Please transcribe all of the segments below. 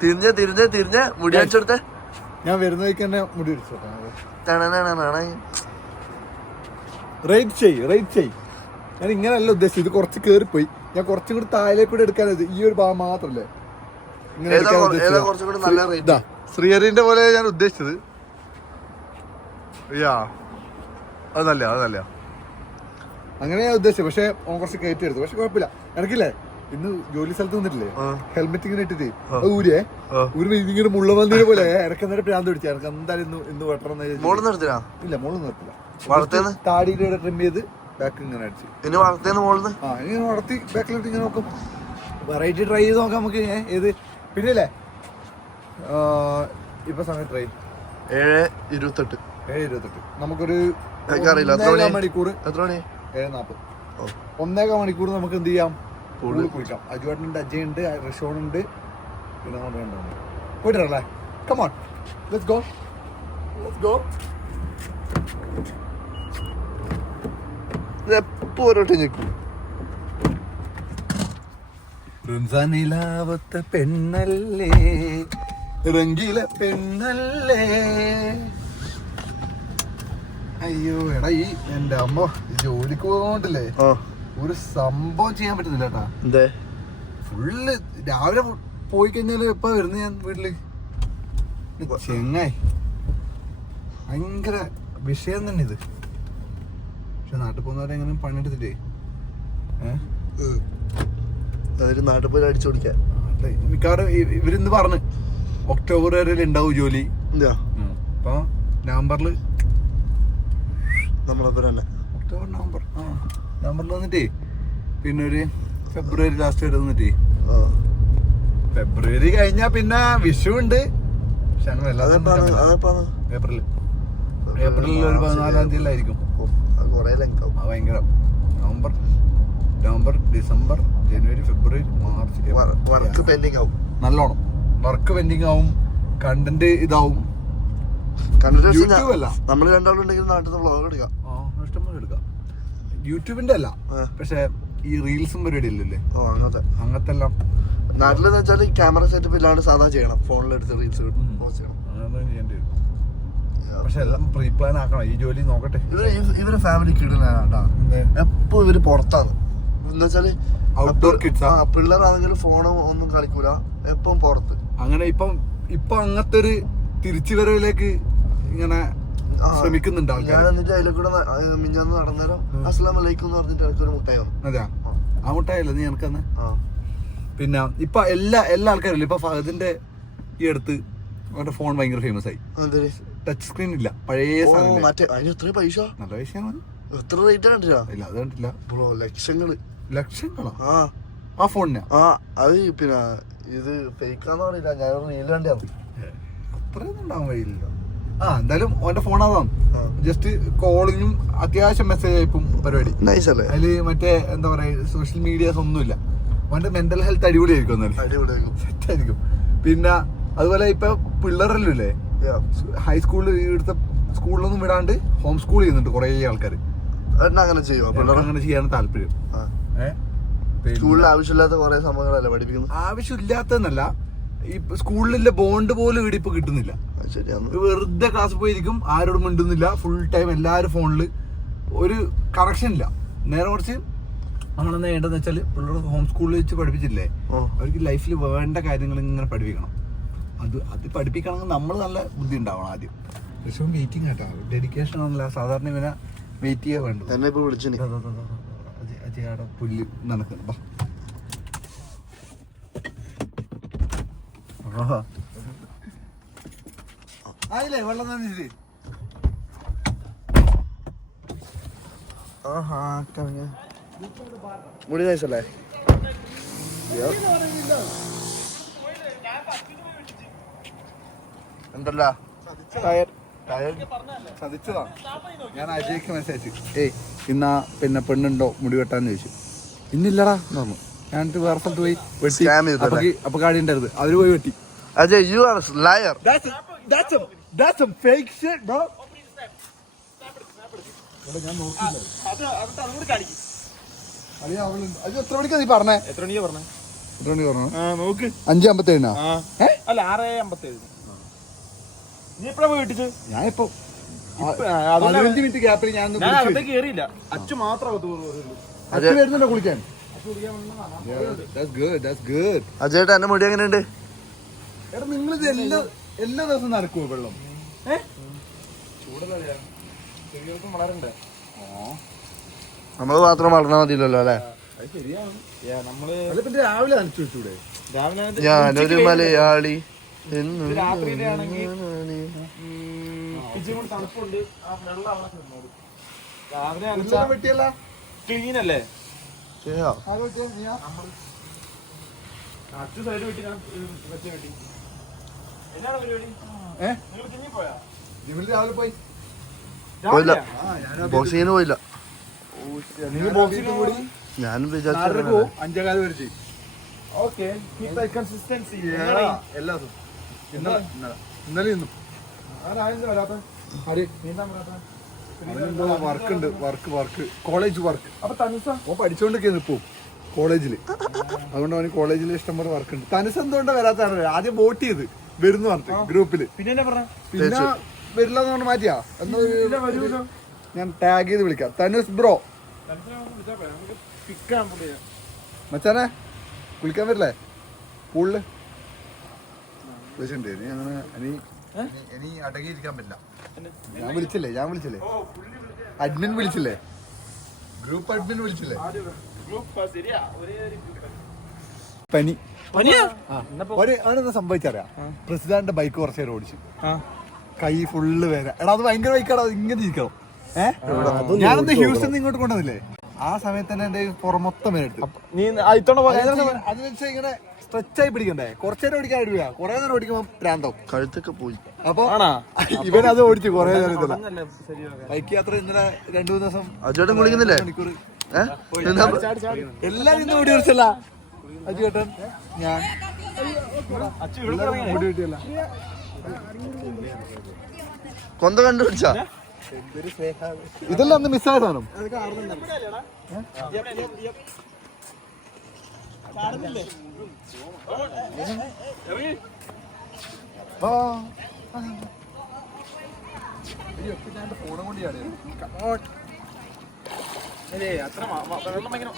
തിരിഞ്ഞ് മുടി അടിച്ചെടുത്തേ. ഞാൻ വരുന്ന വഴിക്ക് തന്നെ മുടി അടിച്ചോട്ടെ. റൈറ്റ് ചെയ്. ഞാൻ ഇങ്ങനെയല്ല ഉദ്ദേശിച്ചത്. ഇത് കുറച്ച് കേറിപ്പോയി. ഞാൻ കുറച്ചും കൂടി താഴേക്ക് കൂടെ എടുക്കാനത് ഈ ഒരു ഭാഗം മാത്രല്ലേ ഇങ്ങനെ. ശ്രീഹരിന്റെ പോലെ ഞാൻ ഉദ്ദേശിച്ചത്. അത് നല്ല അങ്ങനെ ഞാൻ ഉദ്ദേശിച്ചത്. പക്ഷെ കുറച്ച് കയറ്റി എടുത്തു. പക്ഷെ കുഴപ്പമില്ല. എനിക്കില്ലേ ഇന്ന് ജോലി സ്ഥലത്ത് നിന്നിട്ടില്ലേ ഹെൽമെറ്റ് ഇങ്ങനെ ഇട്ടിട്ട് ഊരിയെ ഇങ്ങനെ മുള്ളമന്തിനെ പോലെ എനക്ക് എന്നിട്ട് പ്രാന്ത് പിടിച്ചാൽ എനിക്ക് എന്തായാലും ഇന്ന് വെട്ടണം. ഇല്ല മോള് നിർത്തില്ല. താടിയിലൂടെ ട്രിം ചെയ്ത് ബാക്ക് ഇങ്ങനെ അടിച്ച് ഇങ്ങനെ വളർത്തി ബാക്കിലോട്ട് ഇങ്ങനെ നോക്കും. വെറൈറ്റി ട്രൈ ചെയ്ത് നോക്കാം നമുക്ക്. ഏത് പിന്നെയല്ലേ ഇപ്പൊ സമയം ട്രൈ 7:28 നമുക്കൊരു മണിക്കൂർ 7:40 1.25 മണിക്കൂർ നമുക്ക് എന്ത് ചെയ്യാം? പൂളിൽ കുളിക്കാം. അജുവേട്ടനുണ്ട്, അജയുണ്ട്, റഷോണുണ്ട്, പിന്നെ നമ്മൾ വേണ്ടത് പോയിട്ടല്ലേ. Come on let's go. എപ്പോ ഓരോട്ട് ഞെക്കും. നിലാവത്തെ പെണ്ണല്ലേ, റംഗീല പെണ്ണല്ലേ. അയ്യോ എടാ ഈ എന്റെ അമ്മ ജോലിക്ക് പോകണ്ടല്ലേ ഒരു സംഭവം ചെയ്യാൻ പറ്റുന്നില്ല കേട്ടാ. ഫുള്ള് രാവിലെ പോയി കഴിഞ്ഞാല് എപ്പ വരുന്നത് ഞാൻ വീട്ടില് ചെങ്ങായി ഭയങ്കര വിഷയം തന്നെ ഇത്. പക്ഷെ നാട്ടിൽ പോകുന്നവരെ എങ്ങനെ പണിയെടുത്തിട്ടേ നാട്ടിൽ പോയി അടിച്ചു കൊടുക്കാൻ മിക്കവാറും ഇവരിന്ന് പറഞ്ഞ് ഒക്ടോബർ വരെ ഉണ്ടാവും ജോലി. അപ്പൊ നവംബറിൽ ഒക്ടോബർ നവംബറിൽ വന്നിട്ടേ പിന്നെ ഒരു ഫെബ്രുവരി ലാസ്റ്റ് വരെ വന്നിട്ടേ. ഫെബ്രുവരി കഴിഞ്ഞാ പിന്നെ വിഷു ഉണ്ട്. ഏപ്രിലിൽ ഒരു 14-ാം തീയതിയിലായിരിക്കും. ഭയങ്കര നവംബർ ഡിസംബർ ജനുവരി ഫെബ്രുവരി മാർച്ച് നല്ലോണം വർക്ക് പെൻഡിങ് ആവും. കണ്ടന്റ് ഇതാവും. യൂട്യൂബ് അല്ല നമ്മള് രണ്ടാളുണ്ടെങ്കിൽ നാട്ടിൽ വ്ളോഗ് എടുക്കാം. ഇഷ്ടംപോലെ എടുക്കാം. യൂട്യൂബിന്റെ അല്ല പക്ഷെ ഈ റീൽസും പരിപാടി ഇല്ലല്ലേ അങ്ങനത്തെ എല്ലാം നാട്ടിലെന്ന് വെച്ചാൽ ക്യാമറ സെറ്റപ്പ് ഇല്ലാണ്ട് സാധാ ചെയ്യണം. ഫോണിലെടുത്ത് റീൽസ് ചെയ്യേണ്ടി വരും. പക്ഷെ എല്ലാം പ്രീ പ്ലാൻ ആക്കണം. ഈ ജോലി നോക്കട്ടെ. ഇവരെ ഫാമിലി കിടനാട്ടാ. എപ്പോ ഇവര് പുറത്താണ്. എന്നുവെച്ചാല് ഔട്ട്ഡോർ കിഡ്സ്. പിള്ളേരാണെങ്കിലും ഫോണോ ഒന്നും കളിക്കൂല. എപ്പം പുറത്ത്. അങ്ങനെ ഇപ്പൊ അങ്ങനത്തെ ഒരു തിരിച്ചുവരവിലേക്ക് ഇങ്ങനെ ശ്രമിക്കുന്നുണ്ട് ആൾക്കാർ. ഞാൻ എന്നിട്ട് അതിലെ കൂടെ മിഞ്ഞാന്ന് നടന്നേരം അസ്സലാമു അലൈക്കും എന്ന് പറഞ്ഞിട്ട് എനിക്കൊരു മുട്ടായി വന്നു. അതെയാ ആ മുട്ടായല്ലേ നീ എനിക്കന്ന്. പിന്നെ ഇപ്പൊ എല്ലാ ആൾക്കാരും ഇപ്പൊ ഫഹദിന്റെ ഈ അടുത്ത് അവന്റെ ഫോൺ ഭയങ്കര ഫേമസ് ആയി. ടച്ച് സ്ക്രീൻ ഇല്ല പഴയ എത്ര പൈസ? നല്ല പൈസയാണ്. എത്ര റേറ്റ് കണ്ടില്ല? ഇല്ല അത് കണ്ടില്ല. ലക്ഷങ്ങളോ ആ ഫോണിന്? അത് പിന്നെ ഇത് ഫേക്കാന്ന് പറയില്ല. ഞാൻ റീൽ കണ്ടായിരുന്നു. അത്രയൊന്നും ഉണ്ടാവാൻ കഴിയില്ലല്ലോ. എന്തായാലും ഓന്റെ ഫോൺ അതാണ്. ജസ്റ്റ് കോളിങ്ങും അത്യാവശ്യം മെസ്സേജ് അയപ്പും പരിപാടി. അതില് മറ്റേ എന്താ പറയാ സോഷ്യൽ മീഡിയാസ് ഒന്നുമില്ല. ഓന്റെ മെന്റൽ ഹെൽത്ത് അടിപൊളിയായിരിക്കും. സെറ്റ് ആയിരിക്കും. പിന്നെ അതുപോലെ ഇപ്പൊ പിള്ളേരെല്ലാം ഇല്ലേ ഹൈസ്കൂളിൽ ഇവിടുത്തെ സ്കൂളിലൊന്നും വിടാണ്ട് ഹോം സ്കൂൾ ചെയ്യുന്നുണ്ട് കുറെ ആൾക്കാർ. അങ്ങനെ ചെയ്യാൻ താല്പര്യം. ആവശ്യമില്ലാത്ത കുറെ സംഭവങ്ങളല്ല പഠിപ്പിക്കുന്നത്. ആവശ്യമില്ലാത്തന്നല്ല ഈ സ്കൂളിലെ ബോണ്ട് പോലും ഇവിടെ ഇപ്പൊ കിട്ടുന്നില്ല. വെറുതെ ക്ലാസ് പോയിരിക്കും, ആരോടും മിണ്ടുന്നില്ല, ഫുൾ ടൈം എല്ലാവരും ഫോണില്, ഒരു കണക്ഷൻ ഇല്ല. നേരെ കുറച്ച് നമ്മളെന്താ വേണ്ടതെന്ന് വെച്ചാൽ പിള്ളേർ ഹോം സ്കൂളിൽ വെച്ച് പഠിപ്പിച്ചില്ലേ അവർക്ക് ലൈഫിൽ വേണ്ട കാര്യങ്ങൾ ഇങ്ങനെ പഠിപ്പിക്കണം. അത് പഠിപ്പിക്കണമെങ്കിൽ നമ്മൾ നല്ല ബുദ്ധി ഉണ്ടാവണം ആദ്യം. പക്ഷേ വെയിറ്റിംഗ് കേട്ടോ, ഡെഡിക്കേഷൻ ആണല്ല. സാധാരണ ഇവനെ വെയിറ്റ് ചെയ്യാൻ വേണ്ടത്. അജയുടെ പുല്ല് നടക്കണം. ആയില്ലേ വെള്ളം നനച്ചിട്ട്? മുടി നൈസല്ലേ? എന്തല്ല ചതിച്ചതാ. ഞാൻ അജയ്ക്ക് മെസ്സേജ് ഇന്നാ പിന്നെ പെണ്ണുണ്ടോ മുടി വെട്ടാന്ന് ചോദിച്ചു. ഇന്നില്ലടാ എന്ന് പറഞ്ഞു. ഞാനിട്ട് വേറെ സ്ഥലത്ത് പോയി വെട്ടി. അപ്പൊ കാടി ഉണ്ടായിരുന്നു, അവര് പോയി വെട്ടി. Ajay, you are a liar. That's some fake shit, bro. ഞാൻ നോക്കില്ല. എത്ര മണിക്കാ നീ പറഞ്ഞേ? 5:57? അല്ല 6:57. നീ എപ്പോഴാ വീട്ടിച്ച്? ഞാനിപ്പോ 15 മിനിറ്റ് ഗ്യാപ്പിൽ ഞാൻ അകത്തേക്ക് കയറിയില്ല. അച്ചു മാത്രം വരുന്നുണ്ടോ കുളിക്കാൻ? അജയേട്ടാ എന്റെ മുടി എങ്ങനെയുണ്ട്? എടാ നിങ്ങളിത് എല്ലാ ദിവസവും നടക്കുവോ വെള്ളം? ചൂടല്ലേ, ചെടികൾക്കും വളരണ്ടേ? നമ്മള് മാത്രം വളർന്നാ മതിയല്ലോ അല്ലെ? അത് ശരിയാണ്. നമ്മള് രാവിലെ നനച്ചു വെച്ചൂടെ? രാവിലെ ഞാനൊരു മലയാളി രാത്രിയിലാണെങ്കിൽ ഇച്ചിരി കൂടി തണുപ്പുണ്ട്. ആ വെള്ളം അവിടെ നിന്നോളൂ. രാവിലെ വെട്ടിയല്ല ക്ലീൻ അല്ലേ? നീ അച്ചു സൈഡ് വെട്ടി വെച്ച വെട്ടി. എന്നാണ് പരിപാടി? നിങ്ങൾ തിങ്ങി പോയാ? രാവിലെ പോയി പോയില്ല, ബോക്സിങ്ങിന് പോയില്ല. നിങ്ങൾ ബോക്സിംഗ് കൂടി ഞാനും 5:15 വരെ ചെയ്യും. ഓക്കെ, കൺസിസ്റ്റൻസി എല്ലാ ദിവസവും. ഇന്നലെ ഇന്നും വർക്ക് ഉണ്ട്. Work college work. അപ്പൊ തനുസ ഓ പഠിച്ചോണ്ടിരിക്കുന്നു ഇപ്പൊ കോളേജില്. അതുകൊണ്ട് അവന് കോളേജിൽ ഇഷ്ടംപോലെ വർക്ക് ഉണ്ട്. തനുസ് എന്തുകൊണ്ടാ വരാത്താണ്? ആദ്യം വോട്ട് ചെയ്ത് വരുന്നു പറഞ്ഞു ഗ്രൂപ്പില്. പിന്നെ പിന്നെ വരില്ല എന്ന് പറഞ്ഞ് മാറ്റിയാ. എന്നാ ഞാൻ ടാഗ് ചെയ്ത് വിളിക്കാം. തനുസ് ബ്രോ മച്ചാനെ കുളിക്കാൻ വരില്ലേ പൂളില്? വിളിച്ചിട്ടുണ്ട്. ഇനി അങ്ങനെ ഇനി അടങ്ങിയിരിക്കാൻ പറ്റില്ല. ഞാൻ വിളിച്ചില്ലേ അഡ്മിൻ വിളിച്ചില്ലേ? ഗ്രൂപ്പ് അഡ്മിൻ വിളിച്ചില്ലേ? പനി അവനെന്താ സംഭവിച്ചറിയാം? പ്രസിഡന്റിന്റെ ബൈക്ക് കുറച്ച് നേരം ഓടിച്ചു, കൈ ഫുള്ള് വേദന. എടാ അത് ഭയങ്കര ബൈക്കാണ്, അത് ഇങ്ങനെ ഇരിക്കണം. ഞാനെന്താ ഹ്യൂസ്റ്റൺ ഇങ്ങോട്ട് കൊണ്ടുവന്നില്ലേ? ആ സമയത്ത് തന്നെ എന്റെ പുറം മൊത്തം വേനെടുത്തു. അത് വെച്ചാൽ ഇങ്ങനെ സ്ട്രെച്ചായി പിടിക്കണ്ടേ? കുറച്ചേരം ഓടിക്കാൻ കഴിയില്ല, കുറെ നേരം ഓടിക്കുമ്പോ പ്രാന്തം കഴുത്തൊക്കെ പോയി. അപ്പൊ ഇവനത് ഓടിച്ചു കുറെ നേരം. ബൈക്ക് യാത്ര ഇന്നലെ 2-3 ദിവസം. അജേട്ടൻ കുളിക്കുന്നില്ലേ? മണിക്കൂർ എല്ലാരും ഇന്ന് മുടി കുറിച്ചല്ല അജുവേട്ടൻ ഞാൻ മുടി കിട്ടിയല്ല. കൊന്ത കണ്ടുപിടിച്ചാ? ഇതെല്ലാം ഒന്ന് മിസ്സായിട്ടാണ്.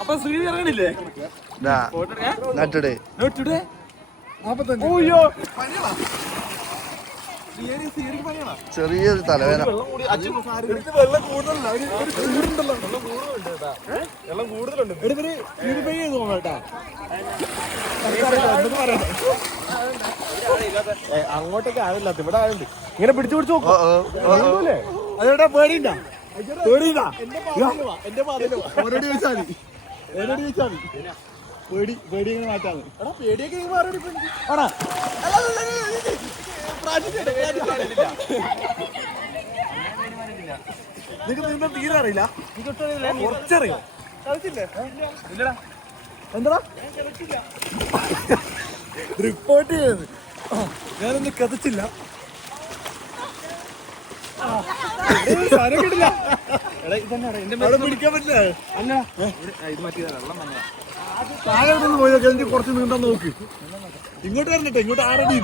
അപ്പൊ ശ്രീ ഇറങ്ങണില്ലേ? നട്ടുടേ ചെറിയൊരു തലവേദന. വെള്ളം കൂടുതലുണ്ട്. അങ്ങോട്ടൊക്കെ ആവില്ല, ഇവിടെ ആയുണ്ട്. ഇങ്ങനെ പിടിച്ചു നോക്കും. അതേട്ടാ പേടിയുണ്ട? പേടി ഇങ്ങനെ മാറ്റാന്ന്. പേടിയൊക്കെ നിങ്ങൾക്ക് തീരെ അറിയില്ല? കുറച്ചറിയോ? എന്താ റിപ്പോർട്ട് ചെയ്ത് ഞാനൊന്നും കഥച്ചില്ല. പിടിക്കാൻ പറ്റില്ല. താഴെ പോയി നോക്കി, കുറച്ച് നീണ്ടാൻ നോക്ക്. ഇങ്ങോട്ട് വരണ്ടേ? ഇങ്ങോട്ട് ആരടി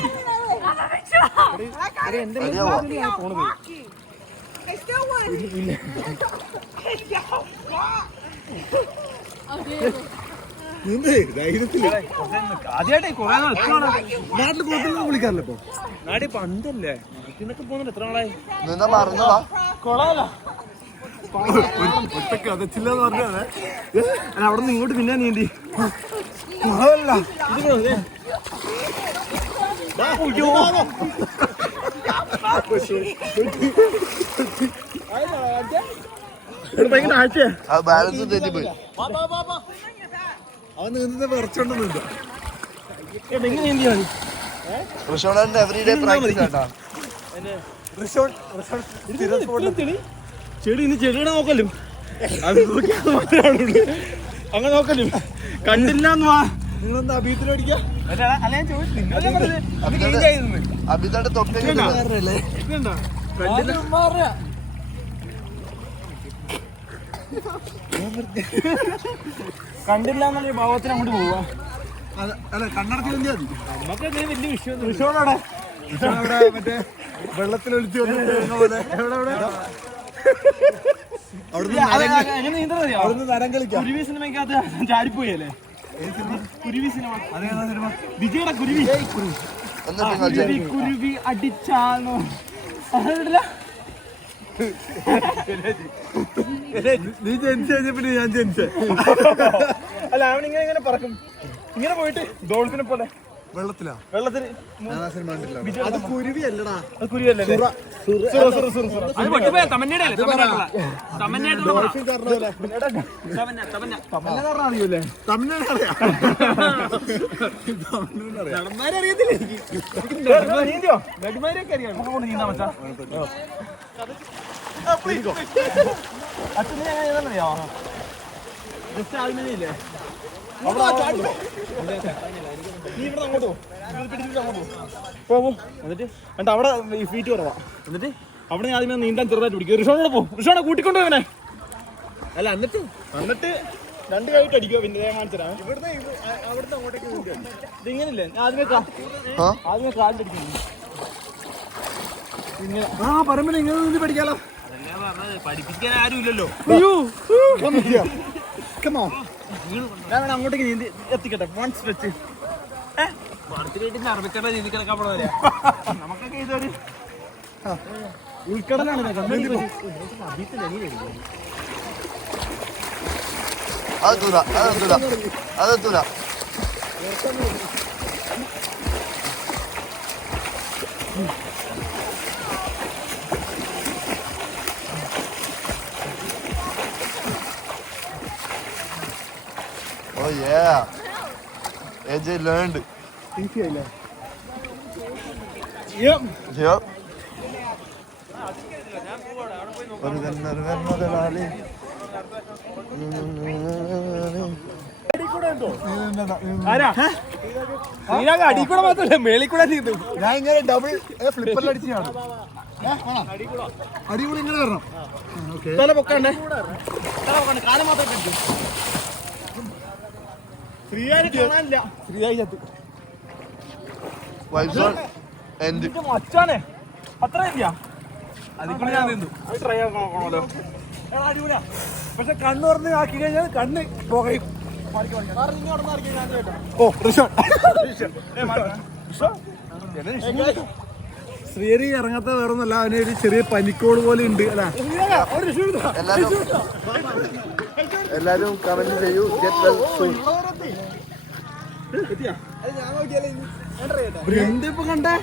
നാട്ടിൽ കോട്ടിലൊന്നും വിളിക്കാറില്ല ഇപ്പൊ. നാടി പണ്ടല്ലേ നാട്ടിന്നൊക്കെ പോകുന്നുണ്ട്. എത്ര നാളായി? നിന്നാ മറന്നതാ? കൊളാലോ ഒറ്റ കഥച്ചില്ലെന്ന് പറഞ്ഞാണ്. അവിടെ നിന്ന് ഇങ്ങോട്ട് പിന്നെ നീന്തി ഭയങ്കര ആഴ്ച ബാലൻസ് തെറ്റിപ്പോയി. അവൻ നീന്തുന്ന വിറച്ചോണ്ട് നീന്ത. എങ്ങനെ നീന്തിയാണ്? ഋഷോണന്റെ എവറിഡേ പ്രാക്ടീസ് ആട്ടാ. ചെടി ഇനി ചെടിയുടെ നോക്കലും അത് നോക്കിയാൽ മാത്രമേ അങ്ങനെ നോക്കലും കണ്ടില്ല. നിങ്ങളെന്താ അഭീത്തിൽ അടിക്കാം? അഭിതയുടെ തൊക്കെ കണ്ടില്ല എന്നുള്ള ഭാവത്തിന് അങ്ങോട്ട് പോവാ. അല്ല കണ്ണടച്ച് വലിയ മതി. നമുക്ക് വലിയ വിഷയം വിഷോടെ മറ്റേ വെള്ളത്തിൽ ഒലിച്ച് അവിടുന്ന് നരം കളിക്കാം. കുരുവി സിനിമയ്ക്കകത്ത് ചാടിപ്പോയല്ലേ? കുരുവി സിനിമ വിജയുടെ കുരുവി കുരുവി അടിച്ചാന്നോ നീ ജനിച്ചു കഴിഞ്ഞപ്പോ ഞാൻ ജനിച്ചേ. അല്ല അവനിങ്ങനെ ഇങ്ങനെ പറക്കും, ഇങ്ങനെ പോയിട്ട് ഡോൾഫിനെ പോലെ വെള്ളത്തിലാ വെള്ളത്തിൽ. അത് കുരുവി അല്ലടാ, അത് കുരുവല്ലേ? അറിയൂല്ലേ? നെടുമാരെയൊക്കെ അറിയാം. കൊണ്ട് നീന്താ മച്ചാ. അച്ഛൻ അറിയാമോ? ജസ്റ്റ് ആദ്യമേ നീ ഇവിടെ അങ്ങോട്ട് പോകും. എന്നിട്ട് എന്നിട്ട് അവിടെ ഫീറ്റ് കുറവാ. എന്നിട്ട് അവിടെ ആദ്യമേ നീന്താൻ ചെറുതായിട്ട് പിടിക്കും. ഋഷോണോട് പോകും. ഋഷോണെ കൂട്ടിക്കൊണ്ടു പോവനെ. അല്ല എന്നിട്ട് രണ്ട് കൈയിട്ട് അടിക്കുക. പിന്നെ കാണിച്ചു തരാം. ഇവിടുന്ന് അങ്ങോട്ടേക്ക് ഇതിങ്ങനല്ലേ? ആദ്യമേ കാലിന്റെ അടിക്കുന്നു. ഇങ്ങനെ പറമ്പിൽ ഇങ്ങനെ നീന്തി പഠിക്കാലോ. പഠിപ്പിക്കാൻ ആരും ഇല്ലല്ലോ. ഞാൻ അങ്ങോട്ടേക്ക് നീന്തി എത്തിക്കട്ടെ. വൺസ് വെച്ച് അറബിക്കട നീന്തി കിടക്കാൻ പോണല്ലേ? നമുക്കൊക്കെ ഇതൊരു ഉൾക്കടലാണ്. അതെത്തൂല. Oh yeah, AJ learned. Easy ആയില്ലേ? Yep. അടിക്കൂടെ മാത്രല്ല മേളിക്കൂടെ നീന്തു. ഞാൻ ഇങ്ങനെ ഡബിൾ ഫ്ലിപ്പറിൽ അടിച്ചാണ്. അടികൂടി ഇങ്ങനെ വരണം. തല പൊക്കണ്ടേ? കാലം മാത്രം കിട്ടും. ഫ്രീയായി കാണാനില്ല. ഫ്രീയായി ചത്തു. മച്ചാനെ അത്ര ഇല്ല. അതിക്കൂടെ ഞാൻ നീന്തു. അത് ട്രൈ ആക്കണമല്ലോ. അടിപൊളിയാ. പക്ഷെ കണ്ണ് പറഞ്ഞ് ആക്കി കഴിഞ്ഞാൽ കണ്ണ് പുകയും. ഓ ശ്രീഹരി ഇറങ്ങാത്ത വേറൊന്നുമല്ല, അവന് ഒരു ചെറിയ പനിക്കോട് പോലെ ഉണ്ട് അല്ലേ? എല്ലാരും കമന്റ് ചെയ്യൂ. Get well soon. എന്തിപ്പോ കണ്ടേ?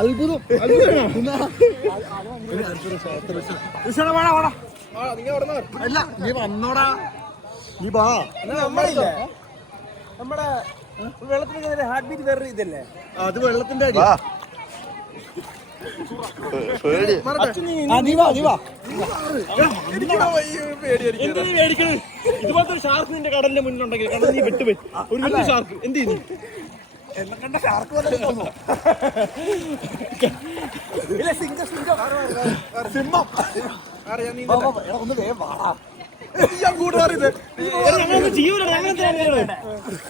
അത്ഭുതം. അല്ല നീ വന്നോടാ, നീ വാ. നമ്മുടെ വെള്ളത്തിന് ഹാർട്ട് ബീറ്റ് വേറെ ഇതല്ലേ? അത് വെള്ളത്തിന്റെ അടി. ഇതുപോലത്തെ ഷാർക്ക് നിന്റെ കടലിന്റെ മുന്നിലുണ്ടെങ്കിൽ കടൽ നീ വിട്ടുപോയി. ഒരു വലിയ ഷാർക്ക് എന്ത് ചെയ്യുന്നു? എന്നെ കണ്ട ഷാർക്ക് പോലെ സിംഹം. ഒന്ന് വേഗം വാടാ.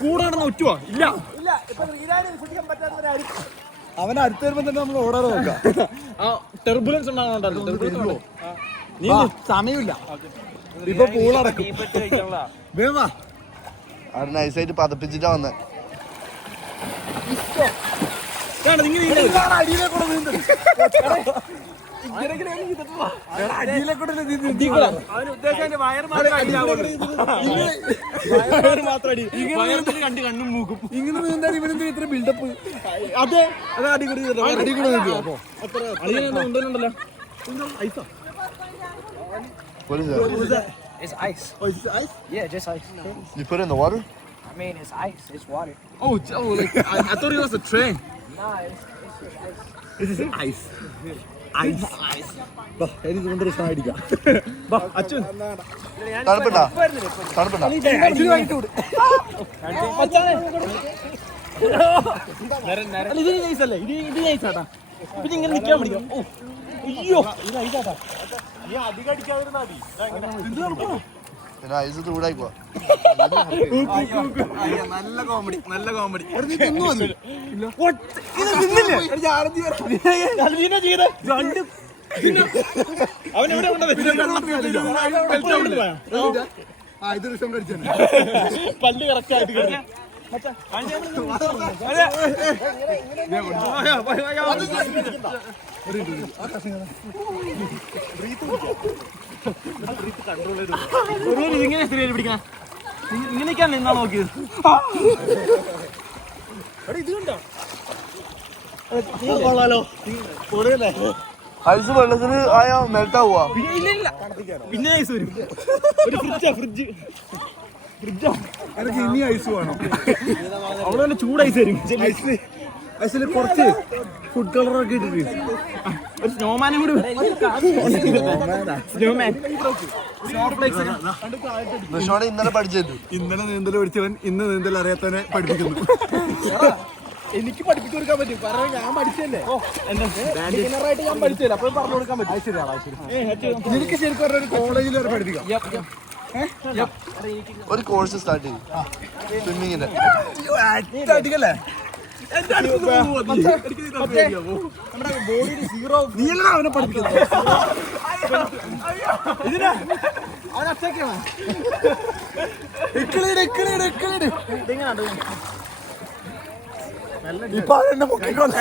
കൂടാണെന്ന് ഒറ്റുവാ ഇല്ല. അവൻ അടുത്ത് വരുമ്പോ തന്നെ നമ്മൾ ഓടാതെ നോക്കാം. ടെർബുലൻസ് ഉണ്ടാകുന്നുണ്ടല്ലോ. നീ സമയമില്ല, ഇപ്പൊ പൂളടക്കും. വേഗം വാ. അവിടെ നൈസായിട്ട് പതപ്പിച്ചിട്ടാ വന്നേ. കണ്ണും മൂക്കും ഇങ്ങനെ നീന്താൻ ഇവനെന്തിന് ഇത്ര ബിൽഡപ്പ്? അതെ അതെ അടികൂടി ഉണ്ടല്ലോ. ഐസാ What is that? It's ice. Oh, is it ice? Yeah, just ice. You put it in the water? I mean, it's ice. It's water. Oh, like, I thought it was a train. Nah, This is ice. Ice. വാ, എനിക്ക് കൊണ്ടൊരു സാധനം അടിക്കാം. അച്ഛൻ തണുപ്പുണ്ടാ? ഇത് നൈസല്ലേ? ഇത് നൈസാട്ടാ. പിന്നെ ഇങ്ങനെ നിൽക്കാൻ പഠിക്കാം. ഓ അയ്യോ ഇത് നൈസാട്ടാ. നീ അധികം അടിക്കാതിരുന്നാ മതി. പിന്നെ ഐസ് ചൂടായി പോവാ. നല്ല കോമഡി നല്ല കോമഡി. അവനെവിടെ പല്ല് കറക്റ്റ് ആയിട്ട് ഇങ്ങനെ ശരിയായി പിടിക്കണം. ഇങ്ങനെയൊക്കെയാണ് നിന്നാ നോക്കിയത്. ഇത് കണ്ടോ കൊള്ളാലോ. ഐസ് വെള്ളത്തിന് ആയാ മെൽട്ടാവുക. പിന്നെ ഐസ് വരും. ഒരു ഫ്രിഡ്ജ് എനിക്ക് ഇനി ഐസ് വേണം. അവിടെ തന്നെ ചൂട് ഐസ് വരും. ഐസിൽ കുറച്ച് ഫുഡ് കളറൊക്കെ ഇട്ടിട്ട് ഒരു സ്നോമാനും കൂടി. സ്നോമാൻ വിഷോടെ ഇന്നലെ പഠിച്ചു. ഇന്നലെ നീന്തൽ പഠിച്ചവൻ ഇന്ന് നീന്തൽ അറിയാത്തവനെ പഠിപ്പിക്കുന്നു. എനിക്ക് പഠിപ്പിച്ചു കൊടുക്കാൻ പറ്റും. കാരണം ഞാൻ പഠിച്ചല്ലേ. ബിഗിനറായിട്ട് ഞാൻ പഠിച്ചല്ലേ. അപ്പോൾ പറഞ്ഞു കൊടുക്കാൻ പറ്റും. എനിക്ക് ശരിക്കും പറഞ്ഞ കോളേജിൽ വരെ പഠിപ്പിക്കാം. ഒരു കോഴ്സ് സ്റ്റാർട്ട് ചെയ്യും സ്വിമ്മിങ്ങിന്റെ. അടിക്കല്ലേ നമ്മുടെ ബോഡിയിൽ സീറോ. നീയല്ല അവനെ പഠിപ്പിക്കുന്നത്. ഇതിനാ അവൻ അറ്റാക്കാണ്. ഇതെങ്ങനെയാണ് ഇപ്പൊ അതെന്നെ പൊക്കിക്കൊണ്ട.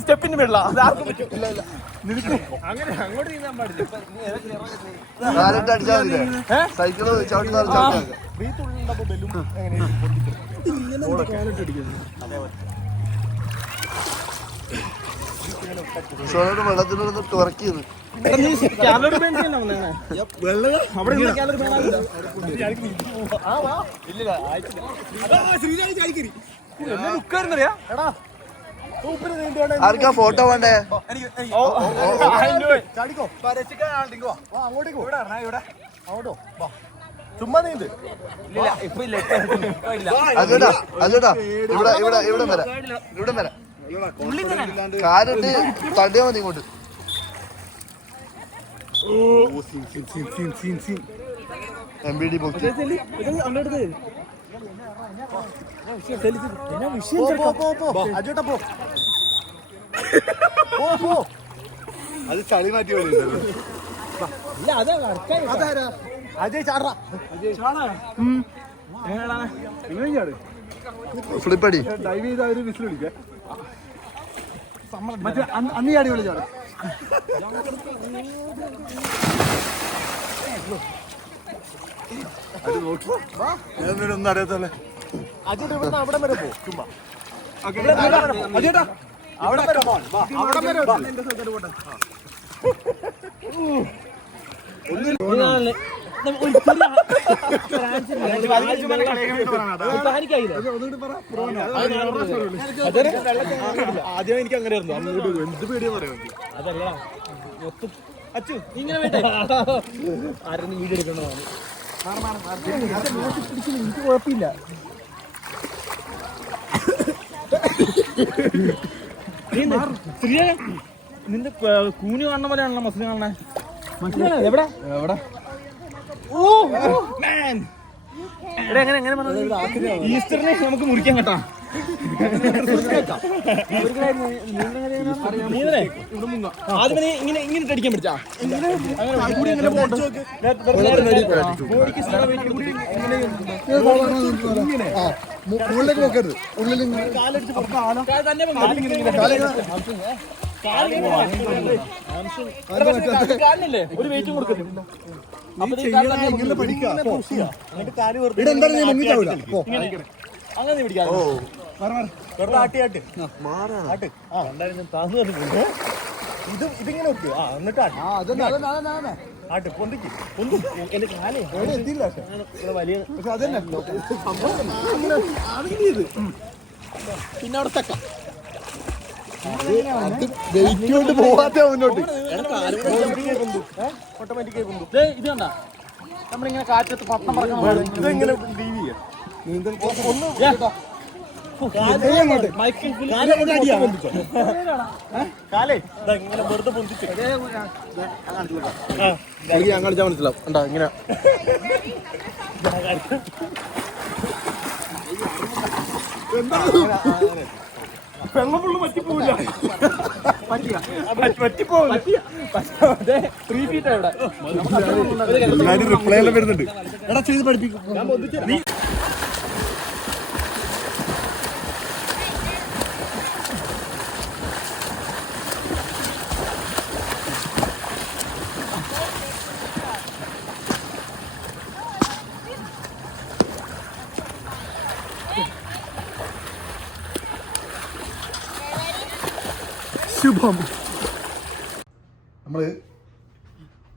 സ്റ്റെപ്പിന് മേളില. അങ്ങനെ അങ്ങോട്ട് നീന്താൻ പാടില്ല. കാലിട്ട് അടിച്ചാൽ മതി. സൈക്കിള് ചവിട്ടി ചവിട്ടി. വിഷോടെ വെള്ളത്തിനൊന്ന് തുറക്കിയത്. ആർക്കാ ഫോട്ടോ വേണ്ടേ? ചുമ്മാ നീന്ത്. അല്ലടാ അല്ലടാ ഇവിടെ ഇവിടെ ഇവിടെ വരാം. ഇവിടെ വരാം. കാലിട്ട് തണ്ടിയാ മതി ഇങ്ങോട്ട്. MBD പൊക്കി. അത് ചളി മാറ്റി പോലെ അജയ് ചാടാ. ഫ്ലിപ്പടി. ഡൈവ് ചെയ്ത ഒരു വിസിൽ വിളിക്കാം. മറ്റേ അന്ന് ചാടി വിളിച്ചാണ്. അത് നോക്കി ഒന്നും അറിയാത്തല്ലേ. അജേട്ടാ ഇവിടുന്ന് അവിടെ വരെ പോ. ചുമ്മാ അജേട്ടാ അവിടെ വരെ പോ. അവിടെ വരെ ആദ്യം എനിക്ക് അങ്ങനെ ആയിരുന്നു. അങ്ങോട്ട് എന്ത് പേടിയാ പറയാ. അതല്ല അച്ചു ഇങ്ങനെ വേണ്ടേ ആരെന്ന് വീഡിയോ എടുക്കണതാണ്. എനിക്ക് കുഴപ്പമില്ല. നിന്റെ കൂന് കാണുന്ന പോലെയാണല്ലോ മസിൽ കാണണേ. എവിടെ എവിടെ ഈസ്റ്ററിനെ നമുക്ക് മുറിക്കാൻ കേട്ടാ. ആദ്യമേ ഇങ്ങനെ ഇങ്ങനെ അടിക്കാൻ പറ്റാ. മുകളിലേക്ക് നോക്കരുത്. ഉള്ളിൽ കാലിനല്ലേ ഒരു വെയിറ്റും കൊടുക്കുന്നില്ല. അങ്ങനെ പിടിക്കാതെ ഇതിങ്ങനെ വെക്കുക. എന്നിട്ട് ആട്ട് പൊന്തിക്ക് എന്റെ കാലേ എത്തിയില്ല. വലിയ പിന്നെ അവിടെ തക്ക വെയിറ്റ് പോവാത്ത മുന്നോട്ട് ഓട്ടോമാറ്റിക്കായി കൊണ്ടു. ഇത് കണ്ട നമ്മളിങ്ങനെ കാറ്റത്ത് പട്ടം പറക്കാൻ ഇതെങ്ങനെ നീന്തൽ ഒന്ന് കാലേ ഇങ്ങനെ വെറുതെ പൊന്തിച്ച് ഞാൻ കാണിച്ചാൽ മനസ്സിലാവും ഉണ്ടാ ഇങ്ങനെ പെണ്ണുള്ളു പറ്റിപ്പോവില്ല പറ്റിപ്പോവില്ല 3 feet ഇവിടെ റിപ്ലൈ എല്ലാം വരുന്നുണ്ട്. എടാ ചെയ്ത് പഠിപ്പിക്കും. ശുഭം. നമ്മള്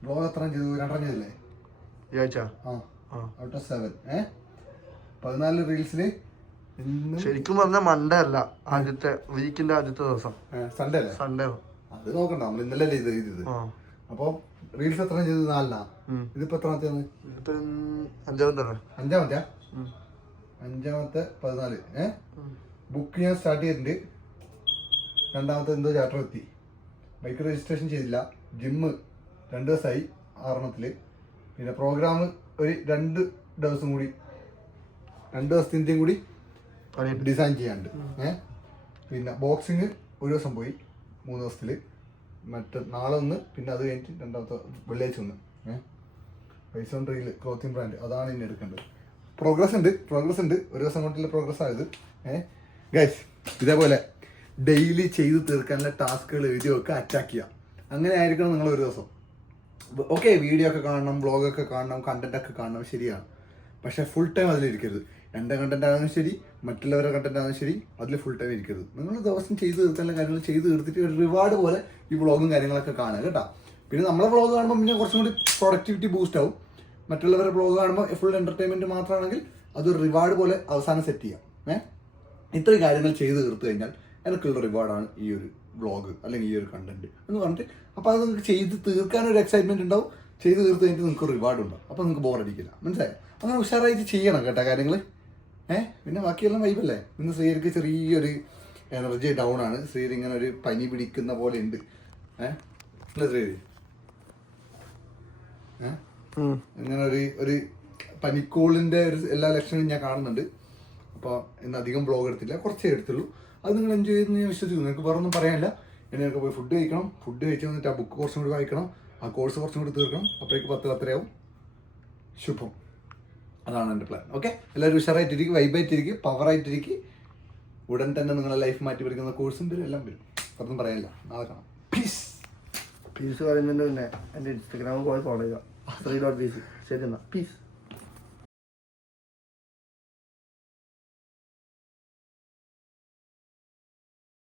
ബ്ലോഗ് എത്ര ചെയ്തു? 2 ചെയ്തില്ലേ? ഈ ആഴ്ച ഔട്ട് ഓഫ് 7. 14 റീൽസില് ശരിക്കും പറഞ്ഞ മൺഡേ അല്ല, ആദ്യത്തെ വീക്കിന്റെ ആദ്യത്തെ ദിവസം സൺഡേ അല്ലേ? സൺഡേ. അത് നോക്കണ്ട, നമ്മൾ ഇന്നലെ ചെയ്തത്. അപ്പൊ റീൽസ് എത്ര ചെയ്തത്? 4. ഇതിപ്പോ എത്രാമത്തെയാണ്? ഇതിപ്പോ 5-ാമത്തെ. 5-ാമത്തെ 14. ബുക്ക് ചെയ്യാൻ സ്റ്റാർട്ട് ചെയ്തിട്ടുണ്ട്. 2-ാമത്തെ എന്തോ ചാപ്റ്റർ എത്തി. ബൈക്ക് രജിസ്ട്രേഷൻ ചെയ്തില്ല. ജിമ്മ് 2 ദിവസമായി 6 പിന്നെ പ്രോഗ്രാം ഒരു 2 ദിവസം കൂടി, 2 ദിവസത്തിൻ്റെയും കൂടി ഡിസൈൻ ചെയ്യാനുണ്ട്. പിന്നെ ബോക്സിങ് 1 ദിവസം പോയി 3 ദിവസത്തിൽ. നാളെ 1, പിന്നെ അത് കഴിഞ്ഞിട്ട് 2ാമത്തെ വെള്ളിയാഴ്ച 1. പൈസ കൊണ്ട് റീൽ ക്ലോത്തിങ് ബ്രാൻഡ്, അതാണ് ഇനി എടുക്കേണ്ടത്. പ്രോഗ്രസ് ഉണ്ട്. 1 ദിവസം കൊണ്ടുള്ള പ്രോഗ്രസ് ആയത്. ഗൈസ്, ഇതേപോലെ ഡെയിലി ചെയ്ത് തീർക്കാനുള്ള ടാസ്കുകൾ എഴുതി വെക്കുക, അറ്റാക്ക് ചെയ്യുക. അങ്ങനെ ആയിരിക്കണം നിങ്ങൾ ഒരു ദിവസം. ഓക്കെ, വീഡിയോ ഒക്കെ കാണണം, വ്ളോഗൊക്കെ കാണണം, കണ്ടന്റ് ഒക്കെ കാണണം, ശരിയാണ്. പക്ഷേ ഫുൾ ടൈം അതിലിരിക്കരുത്. എൻ്റെ കണ്ടന്റ് ആണെങ്കിലും ശരി, മറ്റുള്ളവരുടെ കണ്ടന്റ് ആണെങ്കിലും ശരി, അതിൽ ഫുൾ ടൈം ഇരിക്കരുത്. നിങ്ങൾ ദിവസം ചെയ്ത് തീർക്കാനുള്ള കാര്യങ്ങൾ ചെയ്ത് തീർത്തിട്ട് ഒരു റിവാർഡ് പോലെ ഈ വ്ളോഗും കാര്യങ്ങളൊക്കെ കാണുക കേട്ടോ. പിന്നെ നമ്മളെ വ്ളോഗ് കാണുമ്പോൾ പിന്നെ കുറച്ചും കൂടി പ്രൊഡക്ടിവിറ്റി ബൂസ്റ്റ് ആവും. മറ്റുള്ളവരുടെ വ്ളോഗ് കാണുമ്പോൾ ഫുൾ എൻ്റർടൈൻമെൻറ്റ് മാത്രമാണെങ്കിൽ അതൊരു റിവാർഡ് പോലെ അവസാനം സെറ്റ് ചെയ്യാം. ഇത്രയും കാര്യങ്ങൾ ചെയ്ത് തീർത്ത് കഴിഞ്ഞാൽ എനിക്കുള്ള റിവാർഡാണ് ഈ ഒരു വ്ളോഗ് അല്ലെങ്കിൽ ഈ ഒരു കണ്ടന്റ് എന്ന് പറഞ്ഞിട്ട്. അപ്പോൾ അത് നിങ്ങൾക്ക് ചെയ്ത് തീർക്കാനൊരു എക്സൈറ്റ്മെൻറ്റ് ഉണ്ടാവും. ചെയ്ത് തീർത്ത് കഴിഞ്ഞിട്ട് നിങ്ങൾക്ക് റിവാർഡ് ഉണ്ടാവും. അപ്പോൾ നിങ്ങൾക്ക് ബോറടിക്കില്ല. മനസ്സിലായോ? അങ്ങനെ ഉഷാറായിട്ട് ചെയ്യണം കേട്ടോ കാര്യങ്ങൾ. പിന്നെ ബാക്കിയെല്ലാം വൈബല്ലേ. ഇന്ന് ശ്രീയർക്ക് ചെറിയൊരു എനർജി ഡൗൺ ആണ്. ശ്രീയർ ഇങ്ങനെ ഒരു പനി പിടിക്കുന്ന പോലെ ഉണ്ട്. ശ്രീയർ ഇങ്ങനെ ഒരു പനിക്കോളിൻ്റെ ഒരു എല്ലാ ലക്ഷണവും ഞാൻ കാണുന്നുണ്ട്. അപ്പോൾ ഇന്ന് അധികം വ്ളോഗ് എടുത്തില്ല, കുറച്ചേ എടുത്തുള്ളൂ. അത് നിങ്ങൾ എൻജോയ് ചെയ്തെന്ന് ഞാൻ വിശ്വസിക്കുന്നു. നിങ്ങൾക്ക് വേറെ ഒന്നും പറയാനില്ല. ഇനി നിങ്ങൾക്ക് പോയി ഫുഡ് കഴിക്കണം. ഫുഡ് കഴിച്ച് വന്നിട്ട് ആ ബുക്ക് കുറച്ചും കൂടി വായിക്കണം. ആ കോഴ്സ് കുറച്ചും കൂടി തീർക്കണം. അപ്പോഴേക്ക് 10-10:30 ശുഭം. അതാണ് എൻ്റെ പ്ലാൻ. ഓക്കെ, എല്ലാവരും ഉഷാറായിട്ടിരിക്കും, വൈബായിട്ടിരിക്കും, പവറായിട്ടിരിക്കും. ഉടൻ തന്നെ നിങ്ങളെ ലൈഫ് മാറ്റി പിടിക്കുന്ന കോഴ്സും വരും, എല്ലാം വരും. ഒന്നും പറയാനില്ല. നാളെ കാണാം. പീസ് പറയുന്നുണ്ട്. പിന്നെ എൻ്റെ ഇൻസ്റ്റഗ്രാമിൽ പോയി ഫോളോ ചെയ്യുക. 3.bc. ശരി എന്നാ, പീസ്.